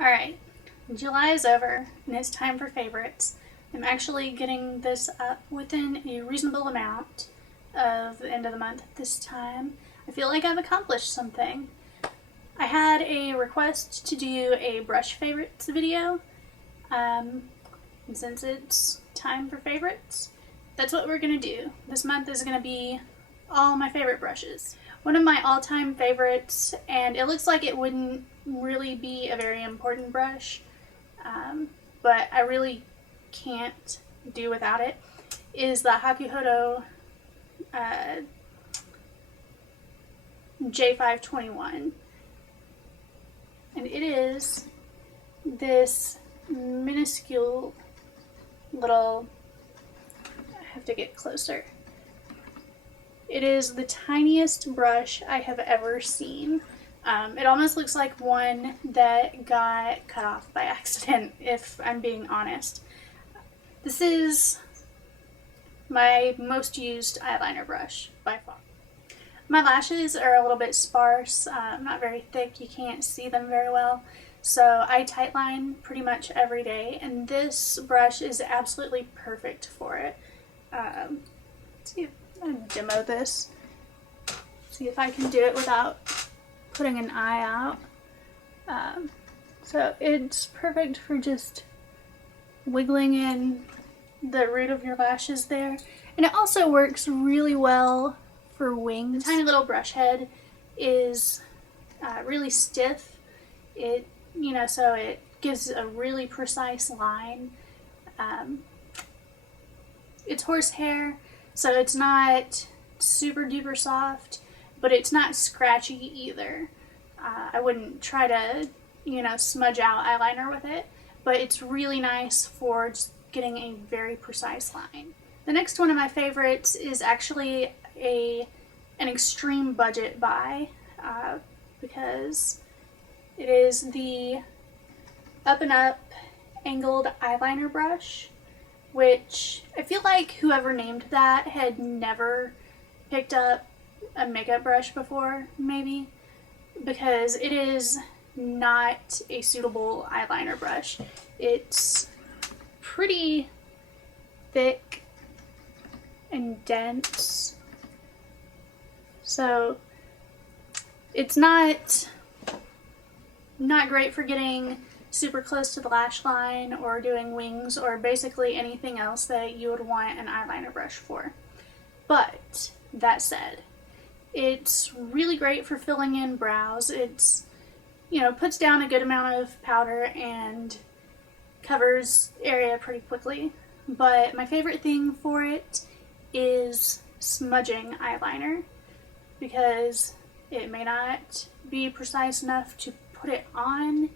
Alright, July is over and it's time for favorites. I'm actually getting this up within a reasonable amount of the end of the month this time. I feel like I've accomplished something. I had a request to do a brush favorites video, and since it's time for favorites, that's what we're going to do. This month is going to be all my favorite brushes. One of my all-time favorites, and it looks like it wouldn't really be a very important brush, but I really can't do without it, is the Hakuhodo J521. And it is this minuscule little, I have to get closer. It is the tiniest brush I have ever seen. It almost looks like one that got cut off by accident, if I'm being honest. This is my most used eyeliner brush by far. My lashes are a little bit sparse, not very thick, you can't see them very well, so I tightline pretty much every day, and this brush is absolutely perfect for it. Let's see if I'm going to demo this, see if I can do it without putting an eye out. So it's perfect for just wiggling in the root of your lashes there, and it also works really well for wings. The tiny little brush head is really stiff. It, so it gives a really precise line. It's horsehair, so it's not super duper soft, but it's not scratchy either. I wouldn't try to, smudge out eyeliner with it, but it's really nice for just getting a very precise line. The next one of my favorites is actually an extreme budget buy, because it is the Up and Up angled eyeliner brush, which I feel like whoever named that had never picked up a makeup brush before, maybe, because it is not a suitable eyeliner brush. It's pretty thick and dense, so it's not great for getting super close to the lash line or doing wings or basically anything else that you would want an eyeliner brush for. But that said, it's really great for filling in brows. It's, puts down a good amount of powder and covers area pretty quickly. But my favorite thing for it is smudging eyeliner, because it may not be precise enough to put it on,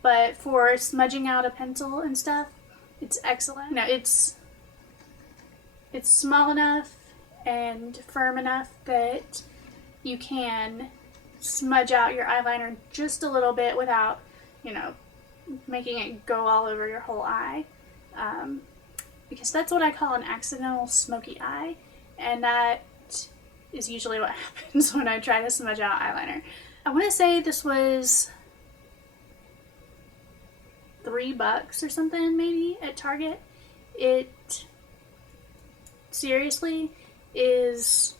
but for smudging out a pencil and stuff, it's excellent. It's small enough and firm enough that you can smudge out your eyeliner just a little bit without, making it go all over your whole eye. Because that's what I call an accidental smoky eye, and that is usually what happens when I try to smudge out eyeliner. I want to say this was $3 or something maybe at Target. It seriously is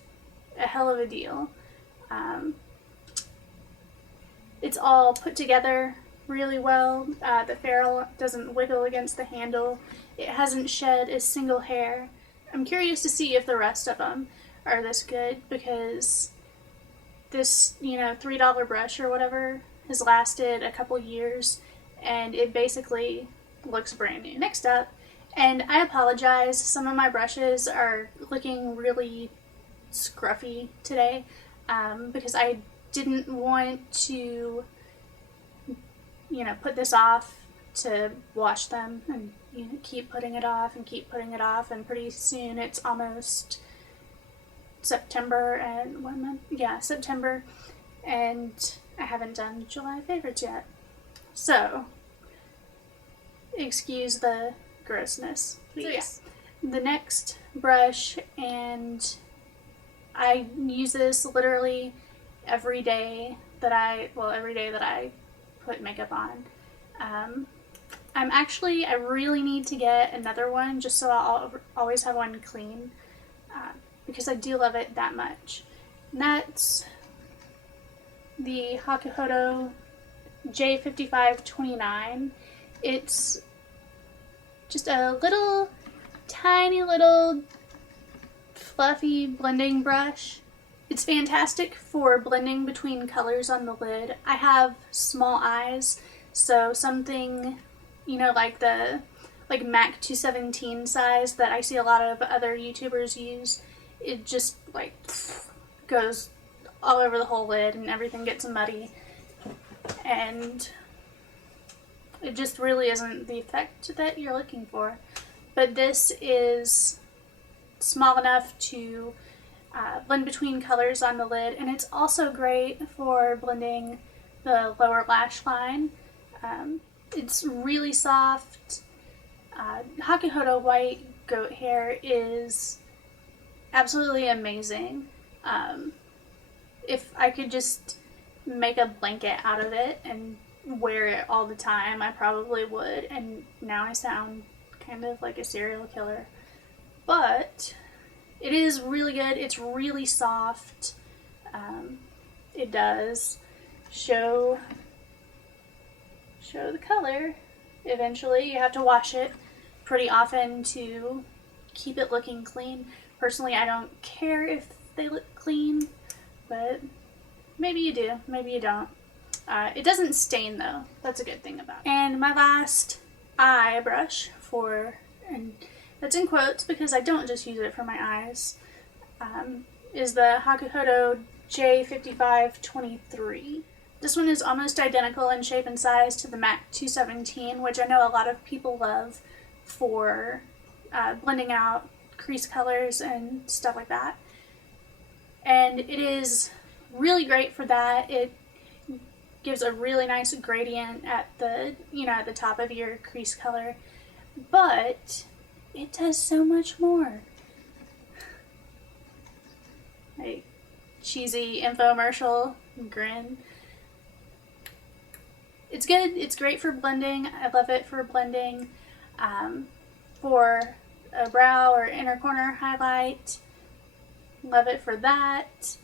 a hell of a deal. It's all put together really well. The ferrule doesn't wiggle against the handle. It hasn't shed a single hair. I'm curious to see if the rest of them are this good, because this, $3 brush or whatever has lasted a couple years, and it basically looks brand new. Next up, and I apologize, some of my brushes are looking really scruffy today, because I didn't want to, put this off to wash them and keep putting it off and keep putting it off, and pretty soon it's almost September, and what month? Yeah, September, and I haven't done July favorites yet. So, excuse the grossness, please. So yeah, the next brush, and I use this literally every day that I put makeup on. I really need to get another one just so I'll always have one clean, because I do love it that much. And that's the Hakuhodo J5529. It's just a little, tiny little fluffy blending brush. It's fantastic for blending between colors on the lid. I have small eyes, so something, like the MAC 217 size that I see a lot of other YouTubers use, it just goes all over the whole lid and everything gets muddy, and it just really isn't the effect that you're looking for. But this is small enough to blend between colors on the lid, and it's also great for blending the lower lash line. It's really soft. Hakuhodo white goat hair is absolutely amazing. If I could just make a blanket out of it and wear it all the time, I probably would, and now I sound kind of like a serial killer. But it is really good. It's really soft. It does show the color. Eventually, you have to wash it pretty often to keep it looking clean. Personally, I don't care if they look clean, but maybe you do, maybe you don't. It doesn't stain though. That's a good thing about it. And my last eye brush and that's in quotes because I don't just use it for my eyes, is the Hakuhodo J5523. This one is almost identical in shape and size to the MAC 217, which I know a lot of people love for blending out crease colors and stuff like that. And it is really great for that. It gives a really nice gradient at the top of your crease color, but it does so much more. Like cheesy infomercial grin. It's good. It's great for blending. I love it for blending. For a brow or inner corner highlight. Love it for that.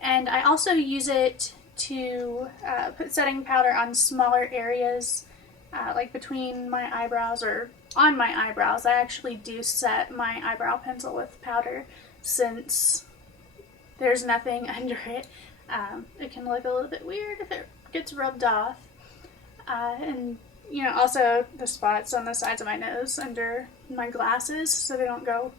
And I also use it to put setting powder on smaller areas, like between my eyebrows or on my eyebrows. I actually do set my eyebrow pencil with powder since there's nothing under it. It can look a little bit weird if it gets rubbed off. And also the spots on the sides of my nose under my glasses so they don't go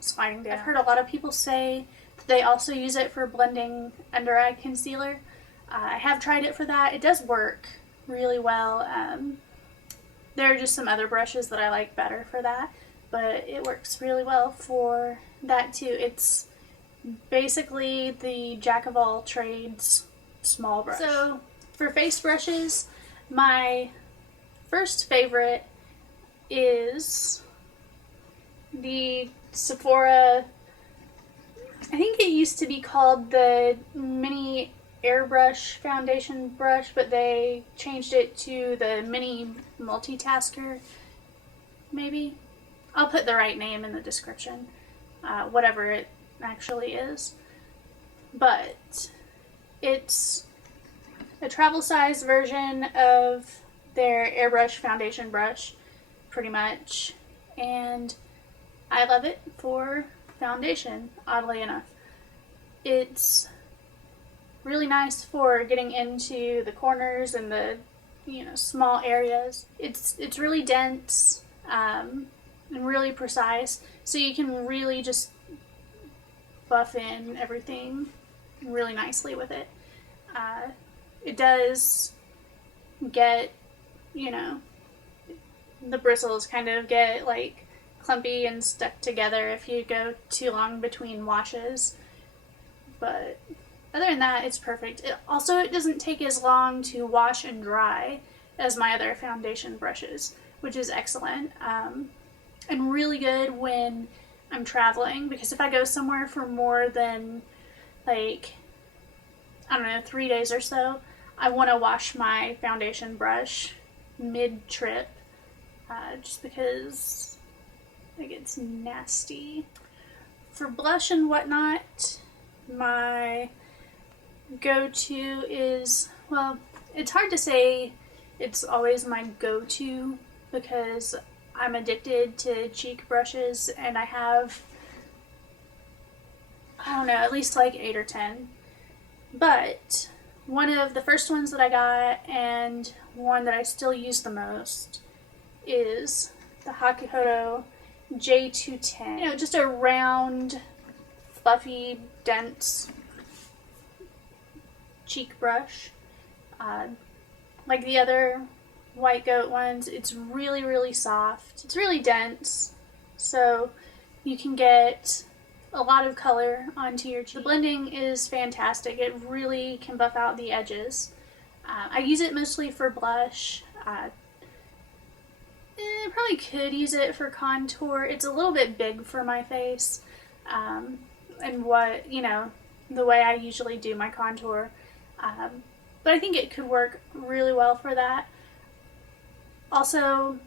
sliding down. I've heard a lot of people say that they also use it for blending under eye concealer. I have tried it for that. It does work really well. There are just some other brushes that I like better for that, but it works really well for that too. It's basically the jack of all trades small brush. So for face brushes, my first favorite is the Sephora, I think it used to be called the mini Airbrush foundation brush, but they changed it to the mini multitasker, maybe. I'll put the right name in the description, whatever it actually is. But it's a travel size version of their Airbrush foundation brush, pretty much, and I love it for foundation, oddly enough. It's really nice for getting into the corners and the small areas. It's really dense and really precise, so you can really just buff in everything really nicely with it. It does get, the bristles kind of get clumpy and stuck together if you go too long between washes, but other than that, it's perfect. It doesn't take as long to wash and dry as my other foundation brushes, which is excellent, and really good when I'm traveling, because if I go somewhere for more than 3 days or so, I want to wash my foundation brush mid-trip, just because it gets nasty. For blush and whatnot, my go-to is, well, it's hard to say it's always my go-to because I'm addicted to cheek brushes, and I have, I don't know, at least like 8 or 10. But one of the first ones that I got, and one that I still use the most, is the Hakuhodo J210. You know, just a round, fluffy, dense cheek brush. Like the other White Goat ones, it's really, really soft. It's really dense, so you can get a lot of color onto your cheek. The blending is fantastic. It really can buff out the edges. I use it mostly for blush. I probably could use it for contour. It's a little bit big for my face, and what, you know, the way I usually do my contour. But I think it could work really well for that. Also,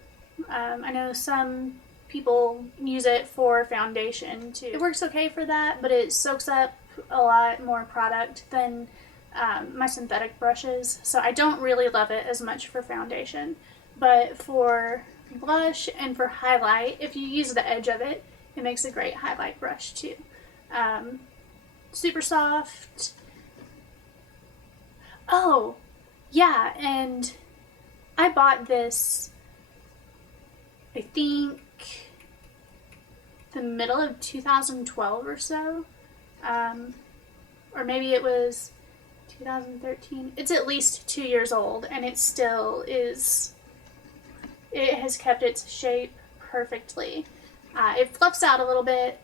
I know some people use it for foundation too. It works okay for that, but it soaks up a lot more product than my synthetic brushes, so I don't really love it as much for foundation. But for blush and for highlight, if you use the edge of it, it makes a great highlight brush too. Super soft. Oh, yeah, and I bought this, I think, the middle of 2012 or so, or maybe it was 2013. It's at least 2 years old, and it still is, it has kept its shape perfectly. It fluffs out a little bit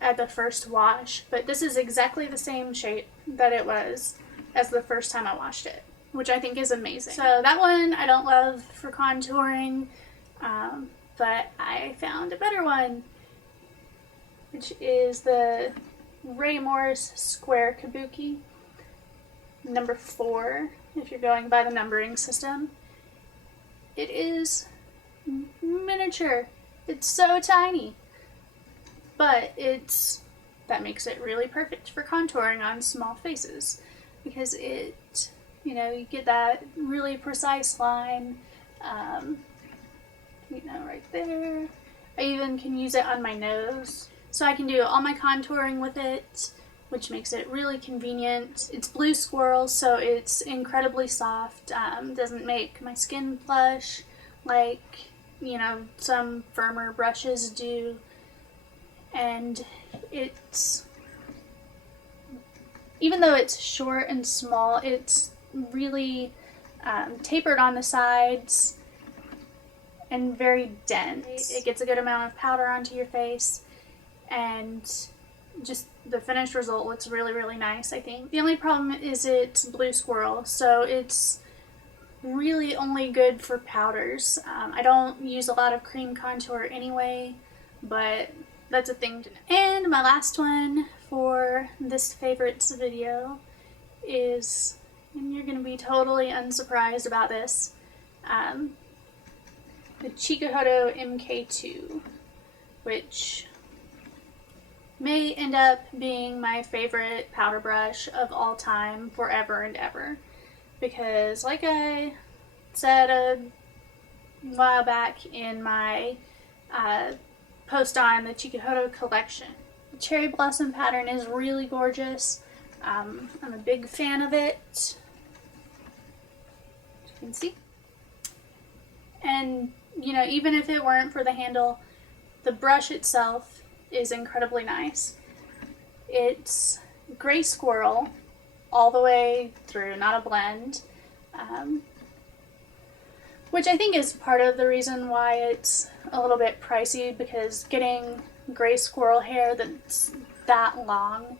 at the first wash, but this is exactly the same shape that it was as the first time I washed it, which I think is amazing. So that one I don't love for contouring, but I found a better one, which is the Ray Morris Square Kabuki, number 4, if you're going by the numbering system. It is miniature. It's so tiny, but that makes it really perfect for contouring on small faces, because it, you know, you get that really precise line, you know, right there. I even can use it on my nose, so I can do all my contouring with it, which makes it really convenient. It's blue squirrel, so it's incredibly soft. Doesn't make my skin blush like, you know, some firmer brushes do, and it's, even though it's short and small, it's really tapered on the sides and very dense. It gets a good amount of powder onto your face, and just the finished result looks really, really nice, I think. The only problem is it's blue squirrel, so it's really only good for powders. I don't use a lot of cream contour anyway, but that's a thing to know. And my last one for this favorites video is, and you're going to be totally unsurprised about this, the Chikuhodo MK2, which may end up being my favorite powder brush of all time, forever and ever. Because, like I said a while back in my post on the Chikuhodo collection, the cherry blossom pattern is really gorgeous. I'm a big fan of it, as you can see. And, you know, even if it weren't for the handle, the brush itself is incredibly nice. It's gray squirrel all the way through, not a blend, which I think is part of the reason why it's a little bit pricey, because getting gray squirrel hair that's that long,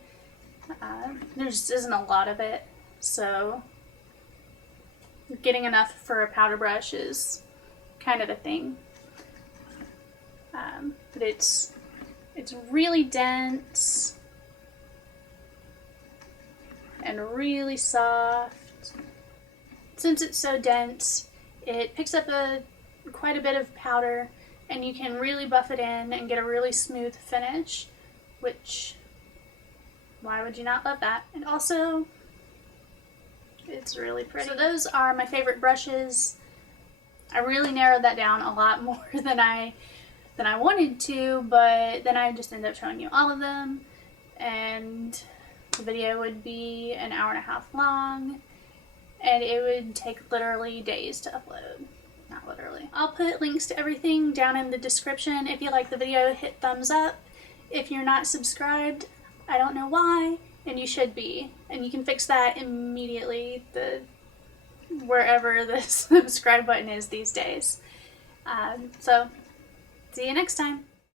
there just isn't a lot of it, so getting enough for a powder brush is kind of a thing. But it's really dense and really soft. Since it's so dense, It picks up quite a bit of powder, and you can really buff it in and get a really smooth finish, which, why would you not love that? And also, it's really pretty. So those are my favorite brushes. I really narrowed that down a lot more than I wanted to, but then I just ended up showing you all of them, and the video would be an hour and a half long, and it would take literally days to upload. Not literally. I'll put links to everything down in the description. If you like the video, hit thumbs up. If you're not subscribed, I don't know why, and you should be. And you can fix that immediately, wherever the subscribe button is these days. So, see you next time.